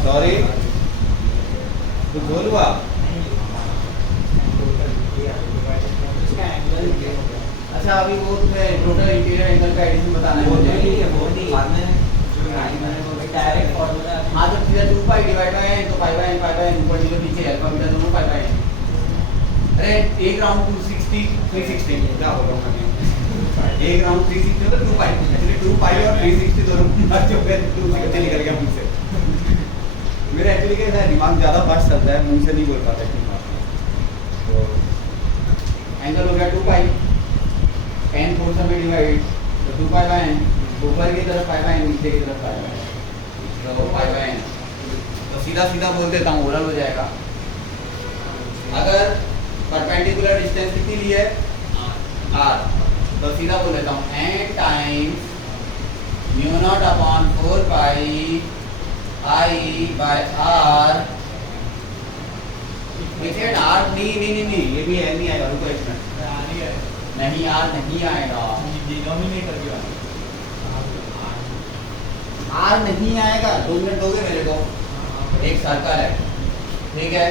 सॉरी कुछ बोल हुआ? अच्छा अभी वो तुम्हें टोटल इंटीरियर एंगल का एडिशन बताना है मुझे। Direct formula. हाँ तो फिर 2 पाई डिवाइड बाय n तो पाई बाय n ऊपर नीचे पीछे अल्फा बीटा दोनों पाई बाय n। अरे एक राउंड 260 360 क्या बोल रहा हूँ मैं? एक राउंड 360 तो 2 पाई, एक्चुअली 2 पाई और 360 दोनों मैच हो गए, 260 निकल गया मुझसे। मेरा एक्चुअली क्या है, दिमाग ज़्यादा फास्ट चलता है, मुंह से नहीं बोल पाता ठीक बात। तो एंगल हो गया 2 पाई, n पोर्शन में डिवाइड, तो 2 पाई बाय n, ऊपर की तरफ पाई बाय n, नीचे की तरफ पाई बाय n, तो पाई बाय n। तो सीधा सीधा बोल देता हूँ, ओरल हो जाएगा। अगर परपेंडिकुलर डिस्टेंस कितनी ली है r, तो सीधा बोल देता हूँ n times mu naught upon 4 pi I by R। देखिए R नहीं, ये भी है नहीं आएगा, रुको एक मिनट। नहीं R नहीं आएगा, डिनोमिनेटर की बात R नहीं आएगा। 2 मिनट दोगे मेरे को? एक सर्कल है, ठीक है,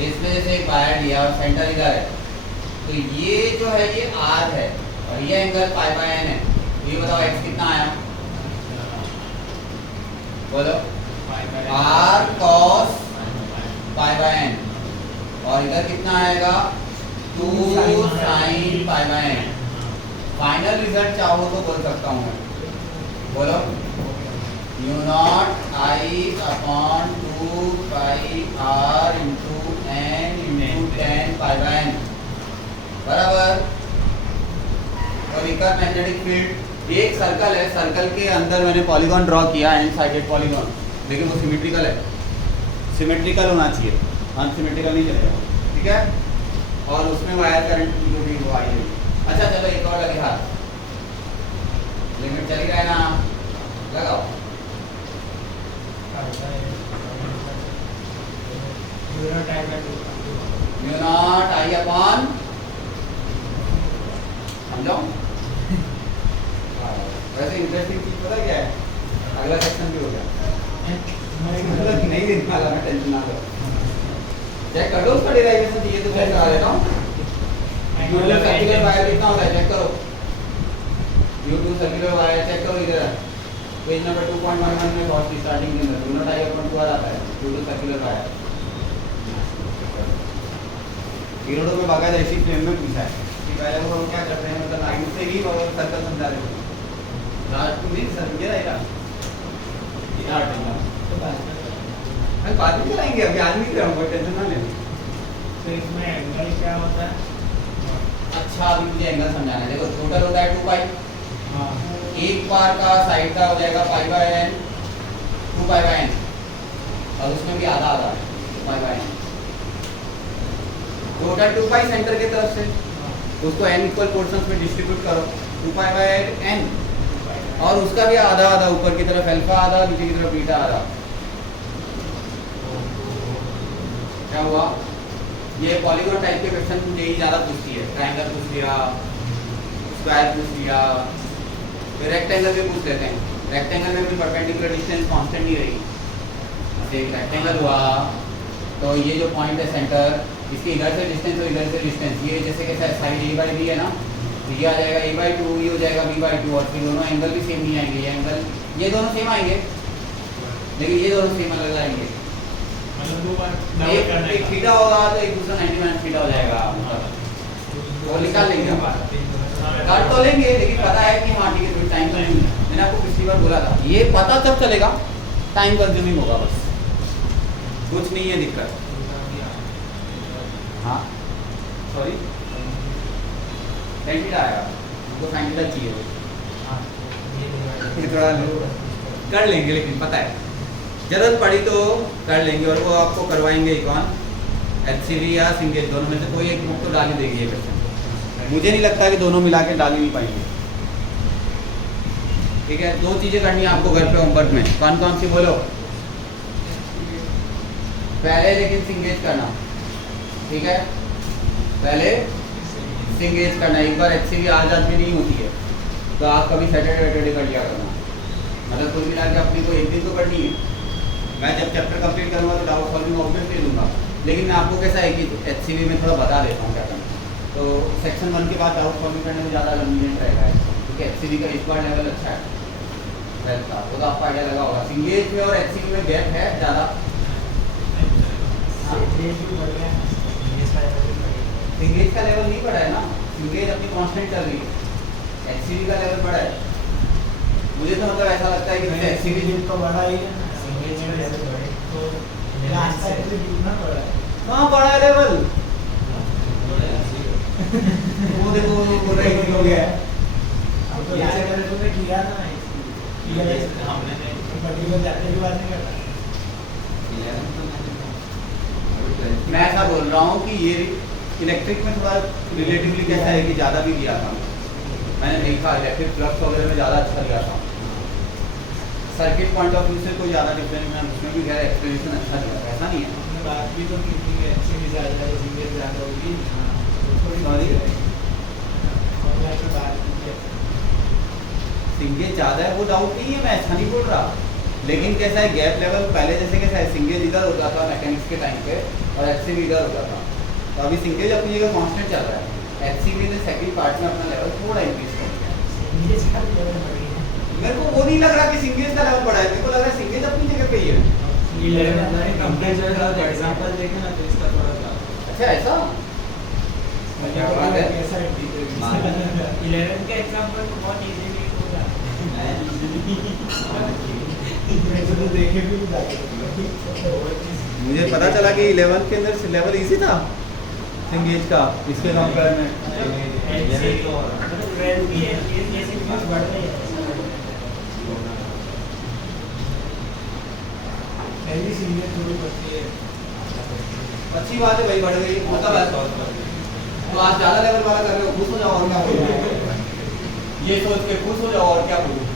इसमें जैसे एक वायर दिया और सेंटर इधर है, तो ये जो है ये R है और ये एंगल पाई बाय n है। ये बताओ x कितना आया, बोलो। r cos pi by n, और इधर कितना आएगा 2 sin pi by n। Final result चाहो तो बोल सकता हूँ मैं, बोलो। Mu naught I upon 2 pi r into n into 10 pi by n बराबर। और इनका मैग्नेटिक फील्ड, एक सर्कल है, सर्कल के अंदर मैंने पॉलीगॉन ड्रॉ किया, एंड साइडेड पॉलीगॉन, लेकिन वो सिमेट्रिकल है, सिमेट्रिकल होना चाहिए, अनसिमेट्रिकल नहीं चलेगा, ठीक है। और उसमें वायर करंट जो भी वो आई है। अच्छा चलो एक और लगे हाथ, लिमिट चली रहा है ना, लगाओ। म्यू नॉट आई अपॉन, समझो। वैसे इंटरेस्टिंग चीज पता क्या है, अगला सेक्शन भी हो गया। नहीं देने वाला मैं, टेंशन ना लो, चेक कर लो उसका डेरिवेशन चाहिए तो चेक करा देता हूँ। यूट्यूब सर्कुलर वायर कितना होता है चेक करो, यूट्यूब सर्कुलर वायर चेक करो, इधर पेज नंबर 2.11 में बहुत स्टार्टिंग के अंदर डू नॉट आई अपॉन 2 आता है, यूट्यूब सर्कुलर वायर। इरोडो में बाकायदा ऐसी फ्रेम में पूछा है कि पहले वो क्या करते हैं, मतलब लाइन से ही वो सर्कल समझा रहे हैं, लास्ट में समझे रहेगा यार। बाद में चलाएंगे, अभी आज नहीं कर रहा हूँ, कोई टेंशन ना लेना। तो इसमें एंगल क्या होता है? अच्छा अभी मुझे एंगल समझाना है। देखो टोटल होता है 2 पाई, हाँ, एक बार का साइड का हो जाएगा pi by n, 2 pi by n, और उसमें भी आधा आधा 2 pi by n। Total 2 pi centre की तरफ से, उसको n इक्वल पोर्शंस में डिस्ट्रीब्यूट करो, 2 पाई बाय n, और उसका भी आधा आधा, ऊपर की तरफ अल्फा आधा, नीचे की तरफ बीटा आधा। क्या हुआ, ये पॉलीगॉन टाइप के क्वेश्चन यही ज़्यादा पूछती है, ट्रायंगल पूछ लिया, स्क्वायर पूछ लिया, फिर रेक्टेंगल भी पूछ लेते हैं। रेक्टेंगल में भी परपेंडिकुलर डिस्टेंस कांस्टेंट नहीं रहेगी। जैसे एक रेक्टेंगल हुआ तो ये जो पॉइंट है सेंटर, इसके इधर से डिस्टेंस और इधर से डिस्टेंस, ये जैसे कैसा साइड a बाई बी है ना, तो ये आ जाएगा a बाई 2, ये हो जाएगा b बाई 2, और फिर दोनों एंगल भी सेम नहीं आएंगे, ये एंगल ये दोनों सेम आएंगे, लेकिन ये दोनों सेम अलग आएंगे। मतलब 2 बार एक थीटा होगा तो एक दूसरा 90 थीटा हो जाएगा, वो निकाल लेंगे हम, काट तो लेंगे, लेकिन पता है कि हाँ ठीक है थोड़ी टाइम कंज्यूमिंग है। मैंने आपको पिछली बार बोला था, ये पता तब चलेगा टाइम कंज्यूमिंग होगा, बस कुछ नहीं है दिक्कत। हाँ सॉरी, टेन थीटा आएगा, हमको साइन थीटा चाहिए, थोड़ा कर लेंगे, लेकिन पता है जरूरत पड़ी तो कर लेंगे, और वो आपको करवाएंगे कौन, HCV या सिंगेज, दोनों में से कोई एक बुक तो डाल ही देगी ये क्वेश्चन। मुझे नहीं लगता कि दोनों मिला के डाल ही नहीं पाएंगे, ठीक है। 2 चीज़ें करनी है आपको घर पे होमवर्क में, कौन कौन सी बोलो, पहले लेकिन सिंगेज करना, ठीक है, पहले सिंगेज करना। एक बार HCV आज में नहीं होती है तो आप कभी सैटरडे वैटरडे कर लिया करना, मतलब कुल मिला के अपने को एक दिन तो करनी है। मैं जब चैप्टर कंप्लीट करूँगा तो डाउट सॉल्विंग ऑब्वियसली दूंगा, लेकिन मैं आपको कैसा है कि HCV में थोड़ा बता देता हूँ क्या करना। तो सेक्शन 1 के बाद डाउट सॉल्विंग करने में ज़्यादा कन्वीनियंट रहेगा, क्योंकि HCV का इस बार लेवल अच्छा है, का वो तो आपको आइडिया लगा होगा। सिंगेज में और HCV में गैप है ज़्यादा, सिंगेज का लेवल नहीं बढ़ा है ना, सिंगेज अपनी कांस्टेंट चल रही है, HCV का लेवल बढ़ा है। मुझे तो मतलब ऐसा लगता है कि HCV तो बड़ा ही है, तो लास्ट टाइम से कितना पड़ा है कहाँ पड़ा है लेवल? वो देखो वो रही हो गया है। अब तो यार अगर तूने किया ना किया है हमने नहीं पर्टिकुलर जाते की बात नहीं करता 11 तो नहीं मैं ऐसा बोल रहा हूँ कि ये इलेक्ट्रिक में थोड़ा रिलेटिवली कैसा है कि ज़्यादा भी दिया था मैंने देखा इलेक्ट्रिक फ्लक्स वगैरह में ज़्यादा अच्छा दिया था सर्किट पॉइंट ऑफ व्यू से कोई ज़्यादा डिफरेंस नहीं उसमें भी खैर एक्सप्लेनेशन अच्छा दिया था ऐसा नहीं है हमने बात भी तो की थी कि अच्छी भी ज़्यादा है सिंगल ज़्यादा होगी थोड़ी Sorry? हमने ऐसे बात की थी सिंगेज ज़्यादा है वो डाउट नहीं है मैं ऐसा नहीं बोल रहा लेकिन कैसा है गैप लेवल पहले जैसे कैसा है सिंगेज इधर होता था मैकेनिक्स के टाइम पे और एचसी भी इधर होता था तो अभी सिंगेज अपनी जगह कांस्टेंट चल रहा है एचसी में ने सेकंड पार्ट में अपना लेवल थोड़ा इंक्रीज कर दिया सिंगल का लेवल बढ़ी है मेरे को वो नहीं लग रहा कि सिंगेज का लेवल बढ़ा है मेरे को लग रहा है सिंगेज अपनी जगह पे ही है कंपेरिजन का एग्जांपल देखें ना तो इसका थोड़ा सा अच्छा ऐसा क्या बात है कैसा है 11 का एग्जांपल तो बहुत इजीली हो जाता है मैं तो देखे भी नहीं जाते मुझे पता चला कि 11 के अंदर लेवल इजी था सिंगेज का इसके कंपेयर में ऐसे मतलब 12 भी है ये से कुछ बढ़ रही है पहली सीनियर थोड़ी बढ़ती है अच्छी बात है भाई बढ़ गई मतलब ऐसा तो आज ज़्यादा लेवल वाला कर रहे हो खुश हो जाओ और क्या बोलो ये सोच के खुश हो जाओ और क्या बोलो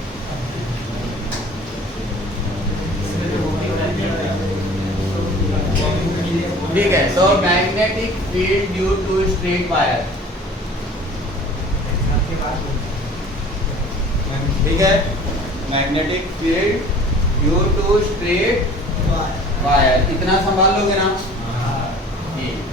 ठीक है तो magnetic field due to straight wire ठीक है magnetic field due to straight wire इतना संभाल लोगे ना ठीक है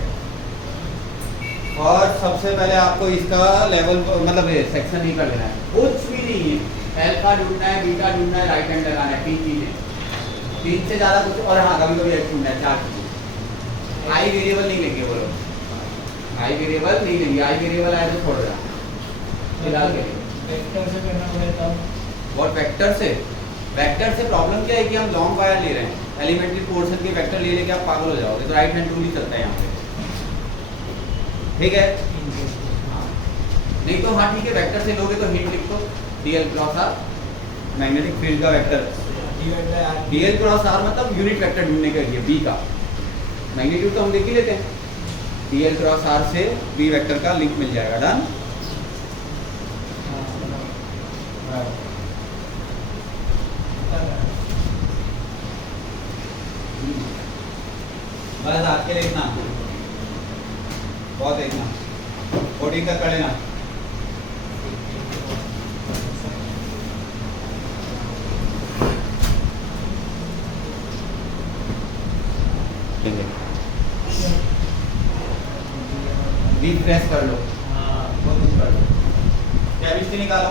और सबसे पहले आपको इसका लेवल मतलब सेक्शन नहीं कर लेना है कुछ भी नहीं है अल्फा ढूंढना है बीटा ढूंढना है राइट हैंड लगाना है 3 चीजें 3 से ज़्यादा कुछ और हाँ कभी कभी ढूंढना है 4 चीजें आई वेरिएबल नहीं लेंगे वो लोग आई वेरिएबल नहीं लेंगे आई वेरिएबल आए तो छोड़ रहा फिलहाल के लिए वेक्टर से करना पड़ेगा और वेक्टर से प्रॉब्लम क्या है कि हम लॉन्ग वायर ले रहे हैं एलिमेंट्री पोर्शन के वेक्टर ले लेके आप पागल हो जाओगे तो राइट हैंड रूल ही चलता है यहाँ पे ठीक है नहीं तो हाँ ठीक है वेक्टर से लोगे तो हिंट लिख दो DL cross R magnetic field का वेक्टर डीएल क्रॉस आर मतलब यूनिट वेक्टर ढूंढने का ये बी का मैग्नीट्यूड तो हम देख ही लेते हैं डीएल क्रॉस आर से बी वेक्टर का लिंक मिल जाएगा डन बस आज के लिए इतना बहुत है इतना 14 तक कर लेना रिफ्रेश कर लो केमिस्ट्री निकालो